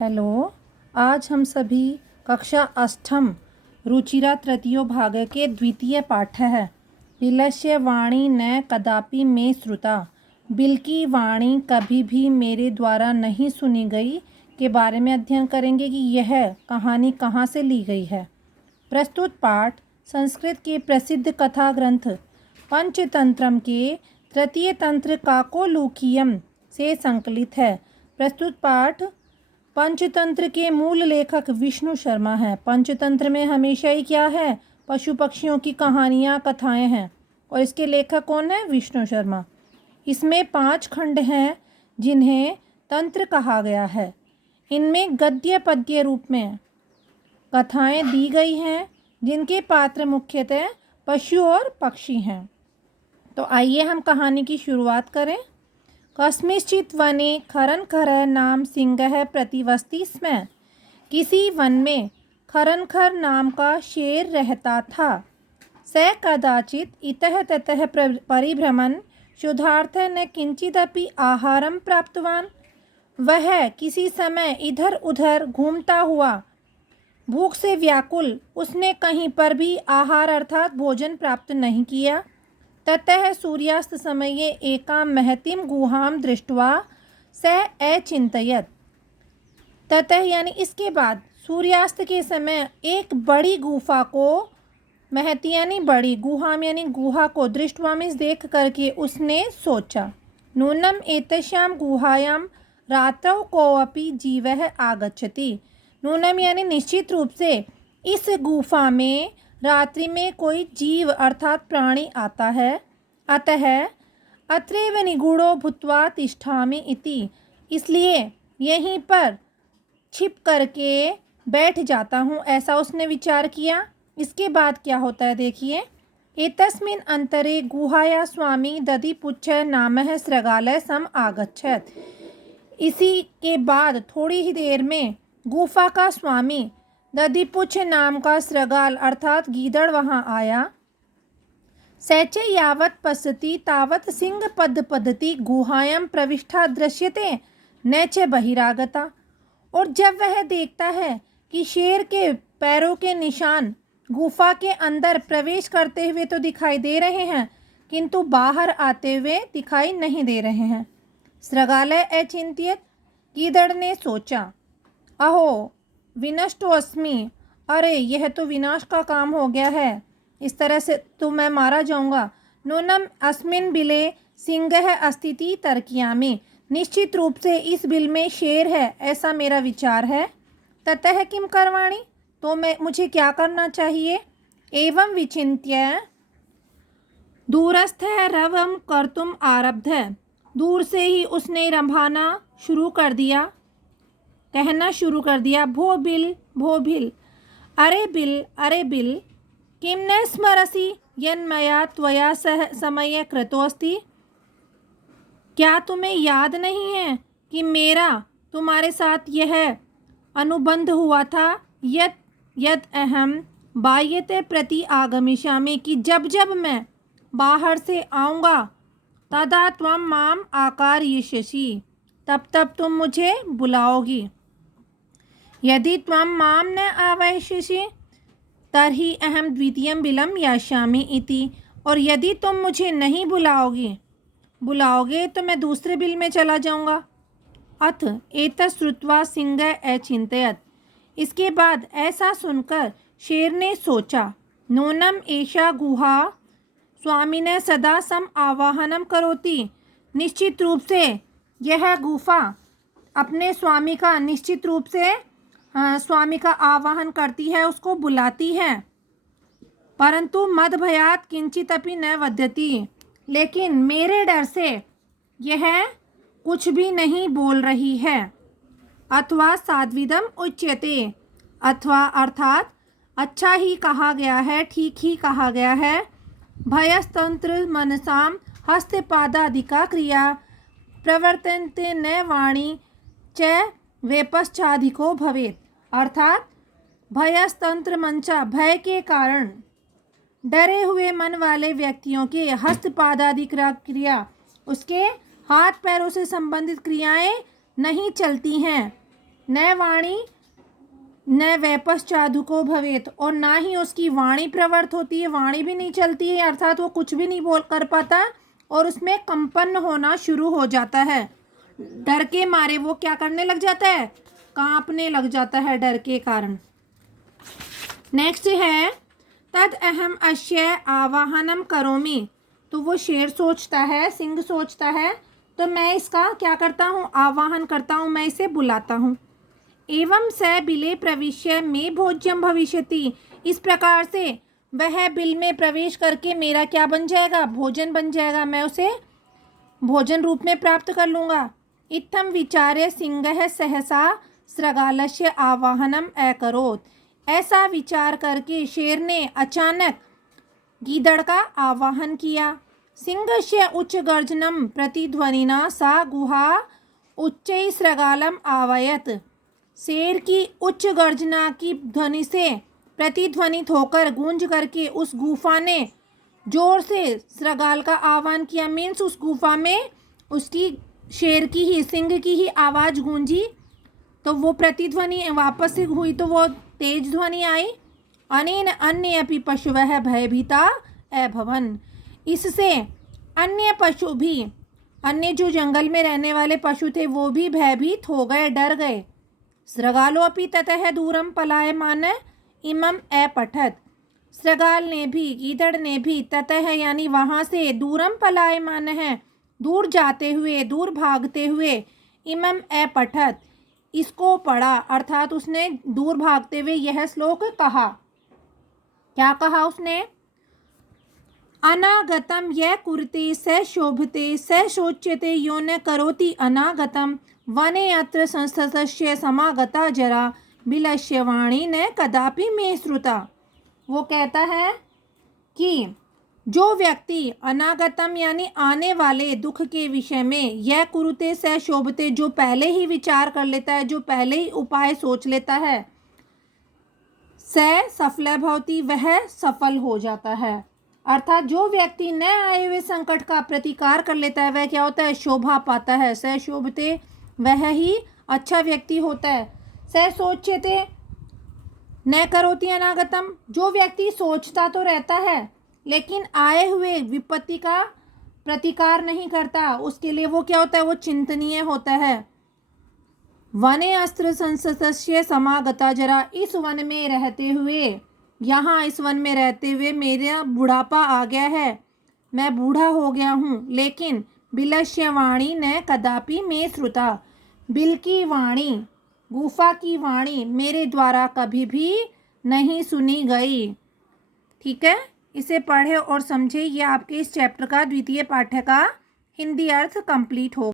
Hello. आज हम सभी कक्षा अष्टम रुचिरा तृतीयो भाग के द्वितीय पाठ है। बिलस्य वाणी न कदापि में श्रुता, बिल की वाणी कभी भी मेरे द्वारा नहीं सुनी गई के बारे में अध्ययन करेंगे कि यह कहानी कहाँ से ली गई है। प्रस्तुत पाठ संस्कृत के प्रसिद्ध कथा ग्रंथ पंचतंत्रम के तृतीय तंत्र काकोलूकीयम से संकलित है। प्रस्तुत पाठ पंचतंत्र के मूल लेखक विष्णु शर्मा हैं। पंचतंत्र में हमेशा ही क्या है, पशु पक्षियों की कहानियाँ कथाएं हैं और इसके लेखक कौन है, विष्णु शर्मा। इसमें 5 खंड हैं जिन्हें तंत्र कहा गया है। इनमें गद्य पद्य रूप में कथाएं दी गई हैं जिनके पात्र मुख्यतः पशु और पक्षी हैं। तो आइए हम कहानी की शुरुआत करें। कस्मिंश्चित् वने खरनखरः नाम सिंहः प्रतिवसति स्म। किसी वन में खरनखर नाम का शेर रहता था। स कदाचित् इतः ततः परिभ्रमन् क्षुधार्थः न किंचिदपि आहारं प्राप्तवान्। वह किसी समय इधर उधर घूमता हुआ भूख से व्याकुल, उसने कहीं पर भी आहार अर्थात भोजन प्राप्त नहीं किया। ततः सूर्यास्त समये एकां महतीं गुहां दृष्ट्वा स अचिंतयत्। ततः यानी इसके बाद सूर्यास्त के समय एक बड़ी गुफा को, महती यानी बड़ी, गुहाम यानी गुहा को, दृष्ट्वा में देख करके उसने सोचा, नूनम एतस्यां गुहायां रात्रौ कोऽपि जीवः आगच्छति। नूनम यानी निश्चित रूप से इस गुफा में रात्रि में कोई जीव अर्थात प्राणी आता है। अतः अत्रैव निगूढ़ो भूत्वा तिष्ठामि इति, इसलिए यहीं पर छिप करके बैठ जाता हूँ, ऐसा उसने विचार किया। इसके बाद क्या होता है देखिए। एतस्मिन् अंतरे गुहाया स्वामी दधिपुच्छ नामः शृगालः सम आगच्छत्। इसी के बाद थोड़ी ही देर में गुफा का स्वामी दधिपुच्छ नाम का शृगाल अर्थात गीदड़ वहाँ आया। सच यावत् पश्यति तावत् सिंह पदपदति गुहायां प्रविष्टा दृश्यते न च बहिरागता। और जब वह देखता है कि शेर के पैरों के निशान गुफा के अंदर प्रवेश करते हुए तो दिखाई दे रहे हैं किंतु बाहर आते हुए दिखाई नहीं दे रहे हैं। शृगालः अचिंत्यत, गीदड़ ने सोचा, अहो विनष्टोऽस्मि, अरे यह तो विनाश का काम हो गया है, इस तरह से तो मैं मारा जाऊंगा। नूनम अस्मिन् बिले सिंहः अस्तीति तर्कयामि, निश्चित रूप से इस बिल में शेर है ऐसा मेरा विचार है। ततः किम करवाणि, तो मुझे क्या करना चाहिए। एवं विचिन्त्य दूरस्थः रवं कर्तुम आरब्ध, दूर से ही उसने रंभाना शुरू कर दिया, कहना शुरू कर दिया, भो बिल भो बिल, अरे बिल अरे बिल, किम न स्मरसि यन्मया त्वया सह समय कृतोऽस्ति। क्या तुम्हें याद नहीं है कि मेरा तुम्हारे साथ यह अनुबंध हुआ था, यत् यत् अहम बाह्यते प्रति आगमिष्यामि, कि जब जब मैं बाहर से आऊँगा तदा त्वं माम आकारयिष्यसि, तब तब तुम मुझे बुलाओगी। यदि त्वं माम न आवाहयिष्यसि तर्हि अहम द्वितीयं बिलं यास्यामि इति, और यदि तुम मुझे नहीं बुलाओगे तो मैं दूसरे बिल में चला जाऊंगा। अथ एतत् श्रुत्वा सिंहः अचिंतयत्, इसके बाद ऐसा सुनकर शेर ने सोचा, नूनम एषा गुहा स्वामिनः सदा सम आवाहनम करोति, निश्चित रूप से यह गुफा अपने स्वामी का निश्चित रूप से स्वामी का आवाहन करती है, उसको बुलाती है। परंतु मद भयात किंचित अपि न वद्यति, लेकिन मेरे डर से यह कुछ भी नहीं बोल रही है। अथवा साध्विदम उच्यते, अथवा अर्थात अच्छा ही कहा गया है, ठीक ही कहा गया है। भयस्तंत्र मनसाम हस्तपादादिका क्रिया प्रवर्तन्ते न वाणी च वेपश्चाधिको भवेत्, अर्थात भयस्तंत्र मंचा, भय के कारण डरे हुए मन वाले व्यक्तियों के हस्तपादादि क्रिया, उसके हाथ पैरों से संबंधित क्रियाएं नहीं चलती हैं। न वाणी न वैपश्चादुको भवेत, और ना ही उसकी वाणी प्रवृत्त होती है, वाणी भी नहीं चलती है, अर्थात वो कुछ भी नहीं बोल कर पाता और उसमें कंपन होना शुरू हो जाता है। डर के मारे वो क्या करने लग जाता है, कांपने लग जाता है डर के कारण। नेक्स्ट है तद अहम अश्य आवाहनम करोमि, तो वो शेर सोचता है, सिंह सोचता है, तो मैं इसका क्या करता हूँ, आवाहन करता हूँ, मैं इसे बुलाता हूँ। एवं स बिले प्रविश्य में भोज्यम भविष्यति, इस प्रकार से वह बिल में प्रवेश करके मेरा क्या बन जाएगा, भोजन बन जाएगा, मैं उसे भोजन रूप में प्राप्त कर लूँगा। इत्थम विचार्य सिंहः सहसा सृगालस्य आवाहनम अकरोत्, ऐसा विचार करके शेर ने अचानक गीदड़ का आवाहन किया। सिंहस्य उच्च गर्जनम प्रतिध्वनिना सा गुहा उच्चै सृगालम आवयत, शेर की उच्च गर्जना की ध्वनि से प्रतिध्वनित होकर गूंज करके उस गुफा ने जोर से सृगाल का आह्वान किया। मीन्स उस गुफा में उसकी शेर की ही, सिंह की ही आवाज़ गूंजी, तो वो प्रतिध्वनि वापस से हुई तो वो तेज ध्वनि आई। अनेन अन्य अपि पशवः भयभीता अभवन्, इससे अन्य पशु भी, अन्य जो जंगल में रहने वाले पशु थे वो भी भयभीत हो गए, डर गए। सृगालो अपि ततः दूरम पलायमान इमम अपठत, सृगाल ने भी, गीदड़ ने भी, ततः यानी वहाँ से, दूरम पलायमान है, दूर जाते हुए, दूर भागते हुए, इमम अपठत, इसको पढ़ा, अर्थात उसने दूर भागते हुए यह श्लोक कहा। क्या कहा उसने, अनागतम यह कुरुते स शोभते स शोच्यते यो न करोति अनागतम वने अत्र संस्तस्य समागता जरा बिलस्य वाणी न कदापि मे श्रुता। वो कहता है कि जो व्यक्ति अनागतम यानी आने वाले दुख के विषय में, यह कुरुते स शोभते, जो पहले ही विचार कर लेता है, जो पहले ही उपाय सोच लेता है, स सफल भवति, वह सफल हो जाता है। अर्थात जो व्यक्ति न आए हुए संकट का प्रतिकार कर लेता है वह क्या होता है, शोभा पाता है। स शोभते, वह ही अच्छा व्यक्ति होता है। स सोच्यते न करोति अनागतम, जो व्यक्ति सोचता तो रहता है लेकिन आए हुए विपत्ति का प्रतिकार नहीं करता, उसके लिए वो क्या होता है, वो चिंतनीय होता है। वने अस्त्र संसस्य समागता जरा, इस वन में रहते हुए, यहाँ इस वन में रहते हुए मेरा बुढ़ापा आ गया है, मैं बूढ़ा हो गया हूँ, लेकिन बिलस्य वाणी न कदापि मे श्रुता, बिल की वाणी, गुफा की वाणी मेरे द्वारा कभी भी नहीं सुनी गई। ठीक है, इसे पढ़े और समझे। ये आपके इस चैप्टर का द्वितीय पाठ्य का हिंदी अर्थ कंप्लीट हो।